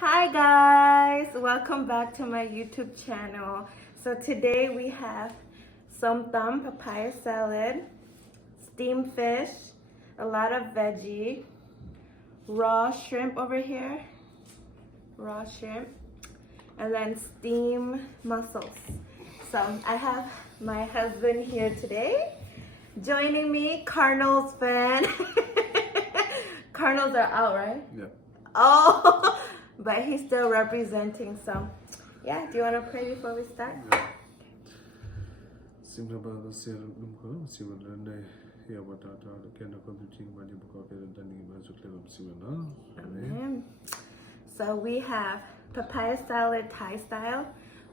Hi guys, welcome back to my YouTube channel. So today we have somtam papaya salad, steamed fish, a lot of veggie, raw shrimp over here, raw shrimp, and then steamed mussels. So I have my husband here today. Joining me, Cardinals fan. Cardinals are out, right? Yeah. Oh, but he's still representing. So, yeah. Do you want to pray before we start? Amen. So we have papaya salad Thai style.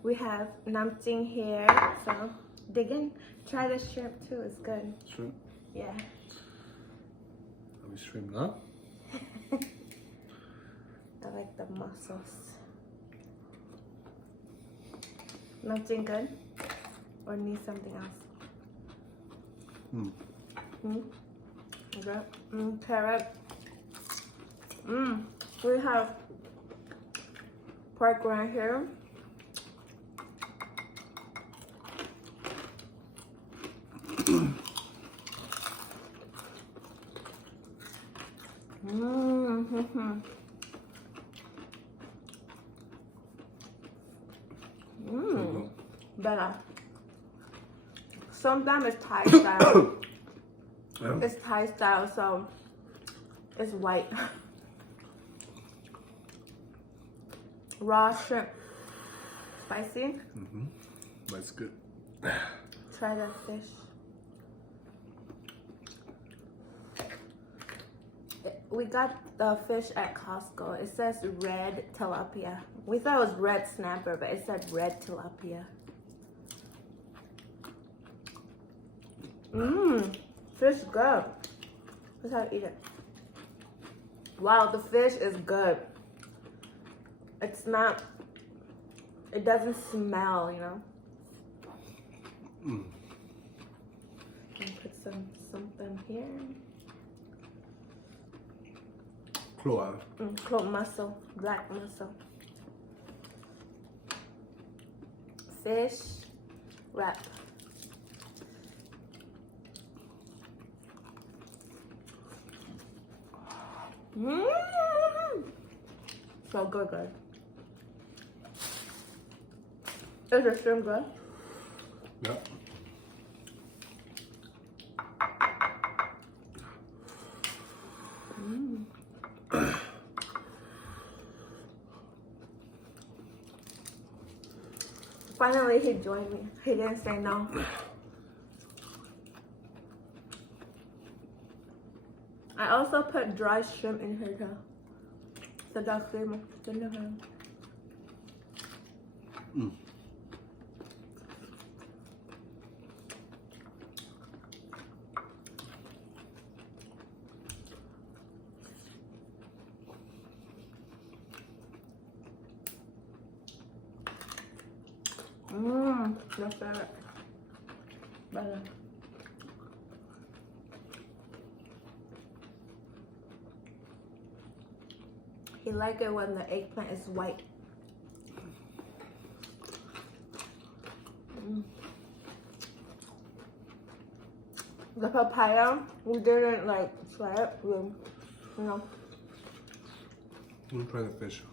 We have namjing here. So dig in. Try the shrimp too. It's good. Shrimp? Yeah. Are we shrimp now? I like the mussels. Namjing good? Or need something else? Okay. Carrot. We have pork right here. Better. Sometimes it's Thai style. Yeah. It's Thai style, so it's white. Raw shrimp. Spicy? That's good. Try the fish. We got the fish at Costco. It says red tilapia. We thought it was red snapper, but it said red tilapia. Fish good. Let's how I eat it. Wow, the fish is good. It's not, it doesn't smell, you know. And put something here. Claw. Claw mussel, black mussel. Fish wrap. So good. Is the shrimp good? Yeah. Finally, he joined me. He didn't say no. I also put dry shrimp in here too. So that's good. That's better. Better. He like it when the eggplant is white. The papaya, we didn't like try it. You know, Let me try the fish.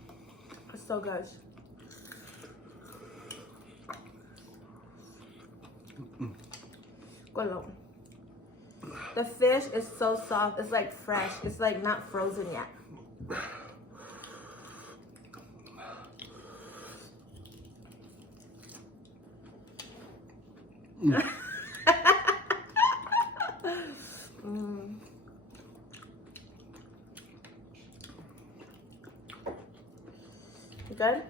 it's so good. The fish is so soft. It's like fresh. It's like not frozen yet. Good?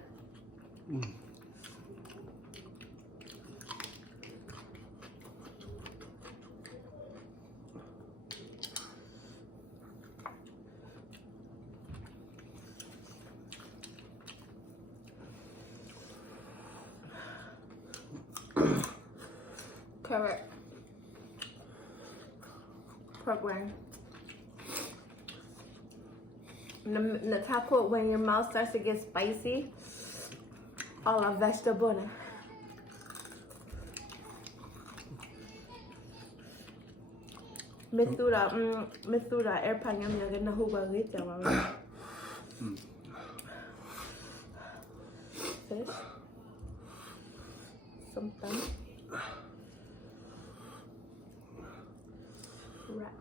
Carrot. Pork rind. The taco, when your mouth starts to get spicy, all our vegetable. Mistura air pan yam yam na huwa rita fish, something, wrap.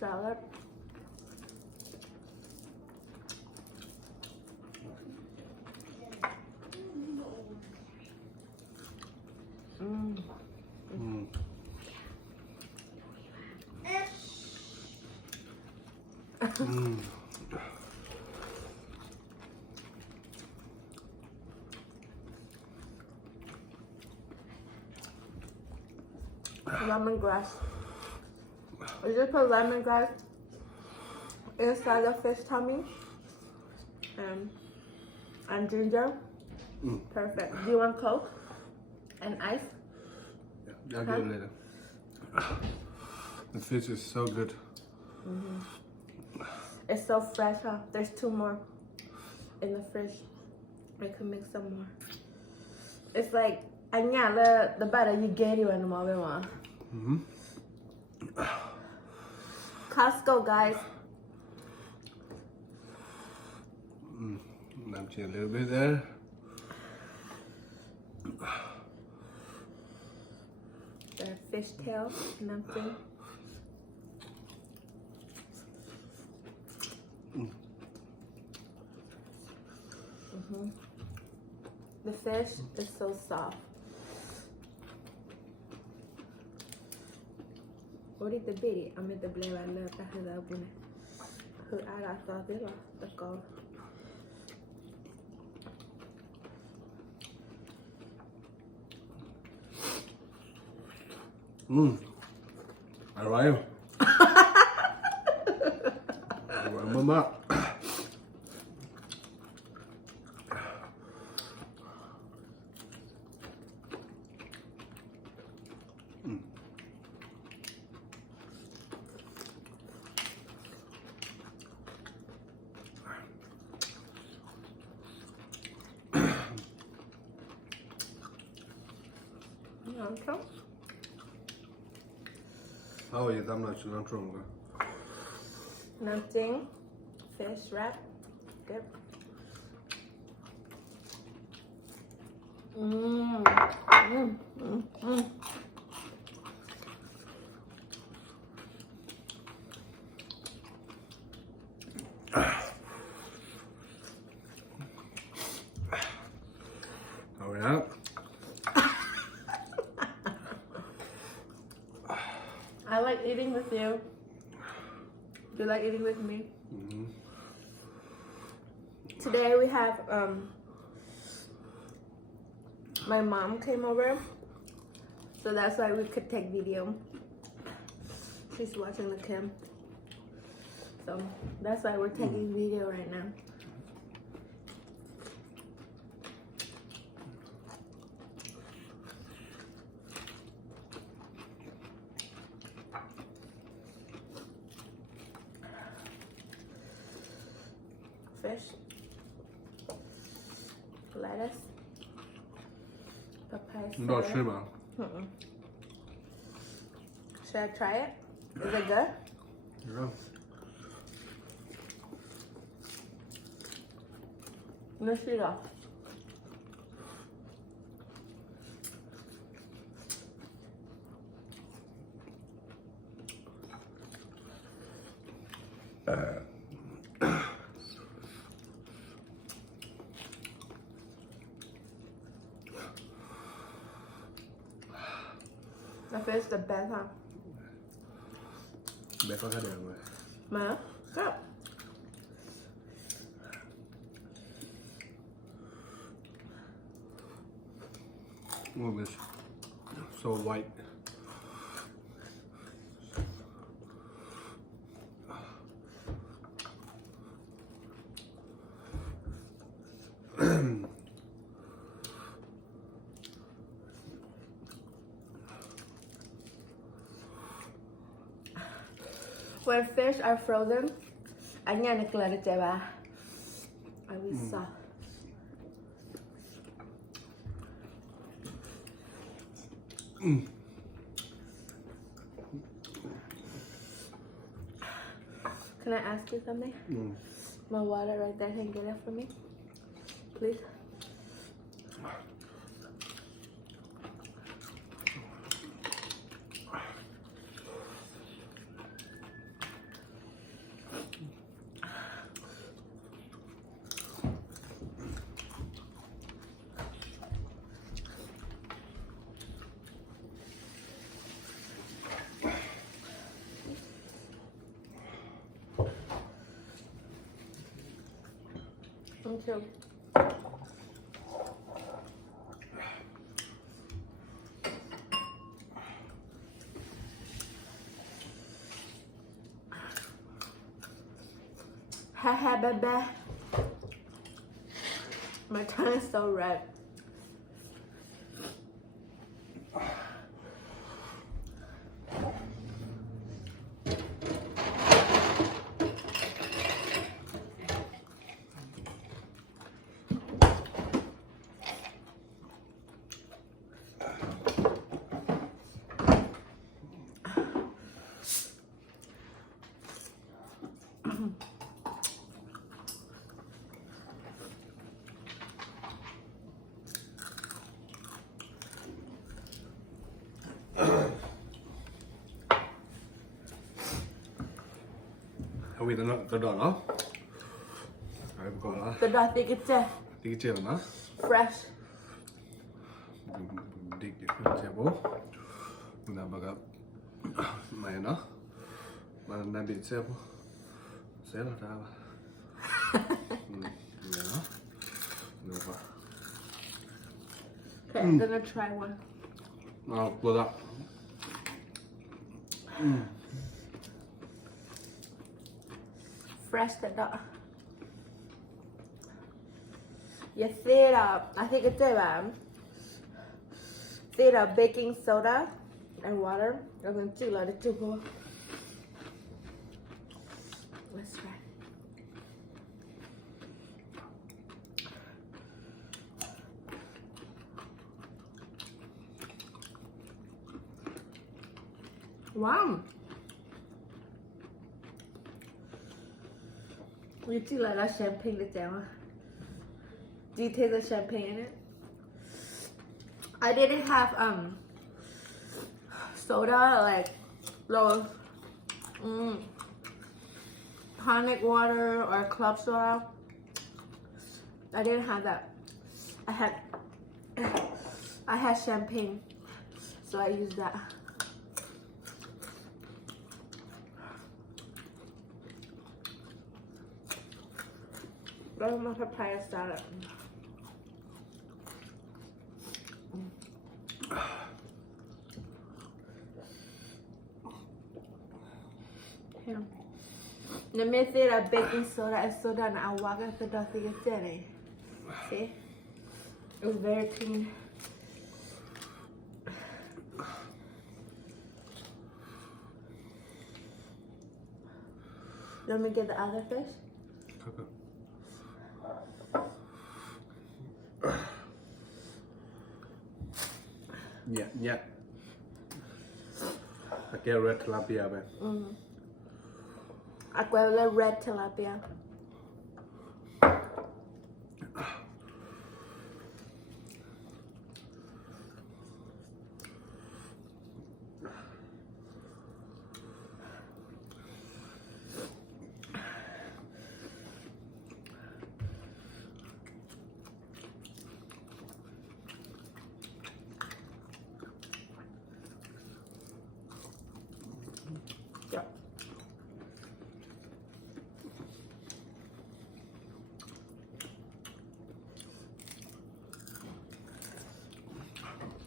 Salad. Lemongrass. You just put lemongrass inside the fish tummy and ginger. Perfect. Do you want Coke and ice? Yeah, I'll get it later. The fish is so good. It's so fresh, huh? There's 2 more in the fridge. I can make some more. It's like the butter you get you in the moment. Costco, guys. Empty a little bit there. The fish tail, nothing. The fish is so soft. What did the baby? I'm at the blade I love that her love when her I thought they lost the goal. Alright. Mama. Okay. How are you? I'm not sure. Nothing. Fish wrap. Good. Hurry up. I like eating with you. Do you like eating with me? Today we have my mom came over, so that's why we could take video. She's watching the cam, so that's why we're taking video right now. Fish, lettuce, papaya No salad. shrimp. Should I try it? Is it good? Yeah. Let's see it. The fish the best, huh? Bé có cái đường rồi. Mà go. Oh, it's so white. when fish are frozen, anyanya kelada jeba. I will soft. Can I ask you something? My water right there, can you get it for me? Please. Thank you. Ha baby. My tongue is so red. Har vi den då då? Jag vill kolla. The dot think it's Det är chilla. fresh. Dig det chebo. Una baga. Mayna. Man na bit chebo. Ser det där. Ja. Nu va. Okay, I'm gonna try one. Ja, båda. Fresh the dot. You see it up. I think it's baking soda and water. I'm gonna do a lot of sugar. Let's try. Wow. You do like that champagne down. Do you taste the champagne in it? I didn't have soda like those tonic water or club soda. I didn't have that. I had champagne, so I used that. Love my papaya salad. Here. Let me see that baking soda and soda and I walk at the dusty jelly. See? It was very clean. Let me get the other fish. Yeah. I get red tilapia back. I grab the red tilapia. Yeah.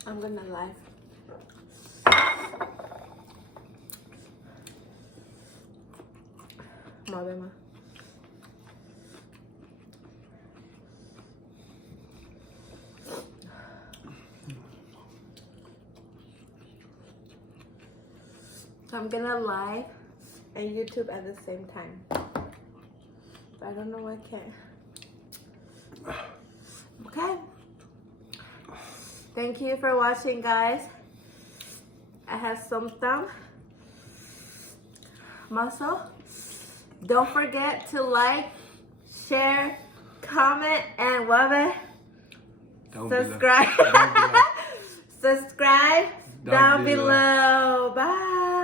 I'm gonna live. Mabema. So I'm gonna live and YouTube at the same time. But I don't know why I can't. Okay. Thank you for watching, guys. I have some thumb muscle. Don't forget to like, share, comment, and subscribe. Subscribe down below. Bye.